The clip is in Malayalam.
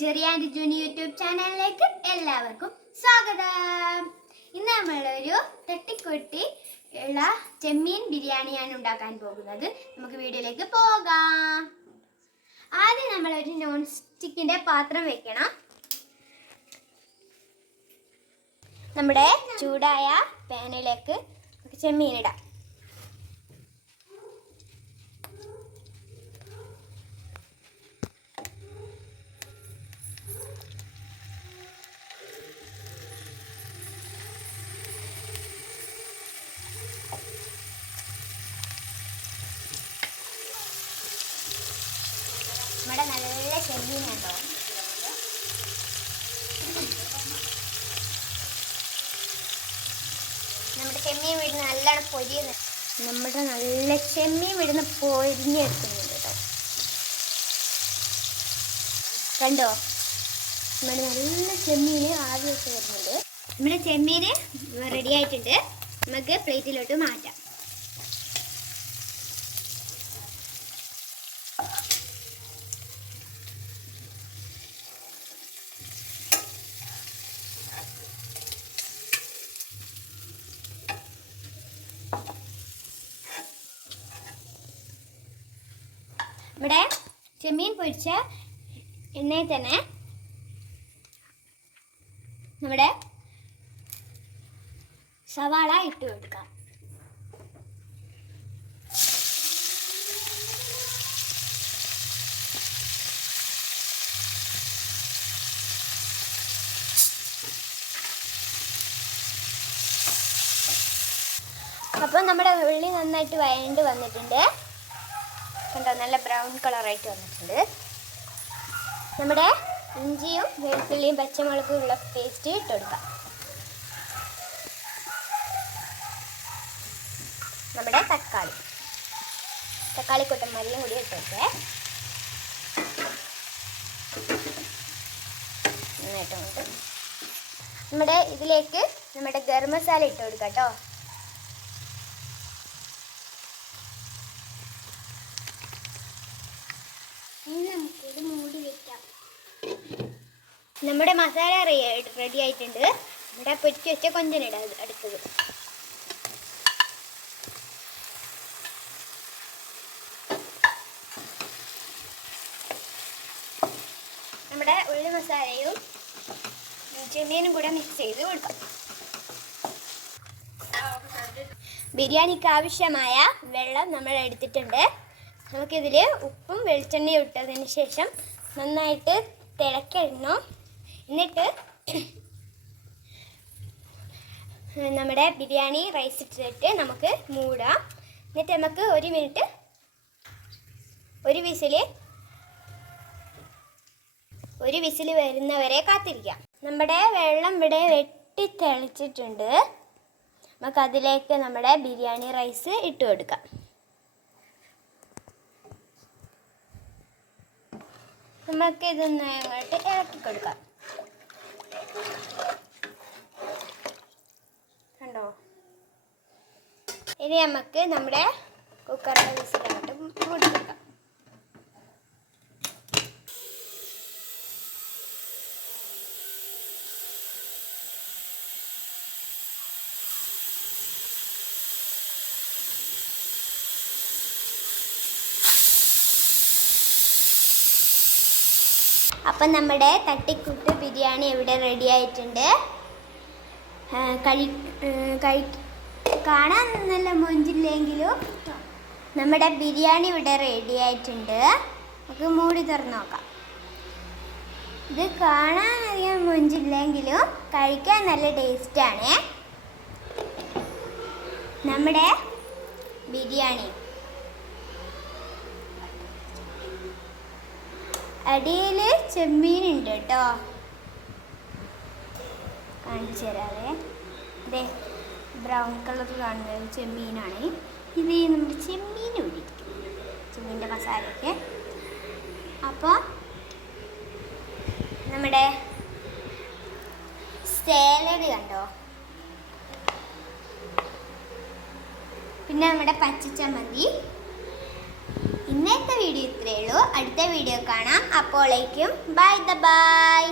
ജെറി ആൻഡ് ജൂനി യൂട്യൂബ് ചാനലിലേക്ക് എല്ലാവർക്കും സ്വാഗതം. ഇന്ന് നമ്മളൊരു തട്ടിക്കൊട്ടി ഉള്ള ചെമ്മീൻ ബിരിയാണിയാണ് ഉണ്ടാക്കാൻ പോകുന്നത്. നമുക്ക് വീഡിയോയിലേക്ക് പോകാം. ആദ്യം നമ്മളൊരു നോൺ സ്റ്റിക്കിന്റെ പാത്രം വെക്കണം. നമ്മുടെ ചൂടായ പാനിലേക്ക് ചെമ്മീൻ ഇടാം നമ്മുടെ നല്ല ചെമ്മീനുണ്ടോ നമ്മുടെ ചെമ്മീൻ വിടുന്ന നല്ലോണം നമ്മുടെ നല്ല ചെമ്മീൻ വിടുന്ന പൊരിഞ്ഞെടുക്കുന്നുണ്ട് കേട്ടോ. കണ്ടോ? നമ്മുടെ നല്ല ചെമ്മീൻ ആദ്യമൊക്കെ വരുന്നുണ്ട്. നമ്മുടെ ചെമ്മീൻ റെഡി ആയിട്ടുണ്ട്. നമുക്ക് പ്ലേറ്റിലോട്ട് മാറ്റാം. ഇവിടെ ചെമ്മീൻ പൊരിച്ച എണ്ണയിൽ തന്നെ നമ്മുടെ സവാള ഇട്ട് കൊടുക്കാം. അപ്പം നമ്മുടെ ഉള്ളി നന്നായിട്ട് വഴണ്ട് വന്നിട്ടുണ്ട്. കണ്ടോ നല്ല ബ്രൗൺ കളറായിട്ട് വന്നിട്ടുണ്ട്. നമ്മുടെ ഇഞ്ചിയും വെളുത്തുള്ളിയും പച്ചമുളകും ഉള്ള പേസ്റ്റ് ഇട്ട് കൊടുക്കാം. നമ്മുടെ തക്കാളി. തക്കാളി കുട്ടന്മാരിയും കൂടി ഇട്ടേക്കേ നന്നായിട്ടുണ്ട് നന്നായിട്ട് നമ്മുടെ ഇതിലേക്ക് നമ്മുടെ ഗരം മസാല ഇട്ട് കൊടുക്കാം കേട്ടോ. ഇനി മൂടി വെക്കാം. നമ്മുടെ മസാല റെഡി ആയിട്ടുണ്ട്. ഇവിടെ പൊരിച്ച് വെച്ച കൊഞ്ചനിടാം അടുത്തത്. നമ്മുടെ ഉള്ളി മസാലയും ചെമ്മീനും കൂടെ മിക്സ് ചെയ്ത് കൊടുക്കാം ബിരിയാണിക്ക് ആവശ്യമായ വെള്ളം നമ്മൾ എടുത്തിട്ടുണ്ട്. നമുക്കിതിൽ ഉപ്പും വെളിച്ചെണ്ണയും ഇട്ടതിന് ശേഷം നന്നായിട്ട് തിളക്കിടണം. എന്നിട്ട് നമ്മുടെ ബിരിയാണി റൈസ് ഇട്ടിട്ട് നമുക്ക് മൂടാം. എന്നിട്ട് നമുക്ക് ഒരു മിനിറ്റ് ഒരു വിസിൽ ഒരു വിസിൽ വരുന്നവരെ കാത്തിരിക്കാം. നമ്മുടെ വെള്ളം ഇവിടെ വെട്ടി തെളിച്ചിട്ടുണ്ട്. നമുക്കതിലേക്ക് നമ്മുടെ ബിരിയാണി റൈസ് ഇട്ട് കൊടുക്കാം. നമുക്ക് ഇതൊന്ന് അങ്ങോട്ട് ഇറക്കി കൊടുക്കാം. കണ്ടോ? ഇനി നമുക്ക് നമ്മുടെ കുക്കറിന്റെ വിസിലങ്ങോട്ട് മൂടി കൊടുക്കാം അപ്പം നമ്മുടെ തട്ടിക്കുട്ട് ബിരിയാണി ഇവിടെ റെഡി ആയിട്ടുണ്ട്. കഴി കഴി കാണാൻ നല്ല മൊഞ്ചില്ലെങ്കിലും നമ്മുടെ ബിരിയാണി ഇവിടെ റെഡി ആയിട്ടുണ്ട്. നമുക്ക് മൂടി തുറന്ന് നോക്കാം. ഇത് കാണാൻ അധികം മൊഞ്ചില്ലെങ്കിലും കഴിക്കാൻ നല്ല ടേസ്റ്റാണ് നമ്മുടെ ബിരിയാണി. അടിയിൽ ചെമ്മീൻ ഉണ്ട് കേട്ടോ. കാണിച്ചു തരാവേ. അതെ ബ്രൗൺ കളർ കാണുന്നത് ചെമ്മീനാണ്. ഇത് നമ്മുടെ ചെമ്മീൻ ഒഴിക്കും ചെമ്മീന്റെ മസാലയൊക്കെ. അപ്പോൾ നമ്മുടെ സാലഡ് കണ്ടോ? പിന്നെ നമ്മുടെ പച്ചച്ചമ്മന്തി. ഇന്നത്തെ വീഡിയോ ഇത്രയേ ഉള്ളൂ. അടുത്ത വീഡിയോ കാണാം. അപ്പോഴേക്കും ബൈ ദ ബൈ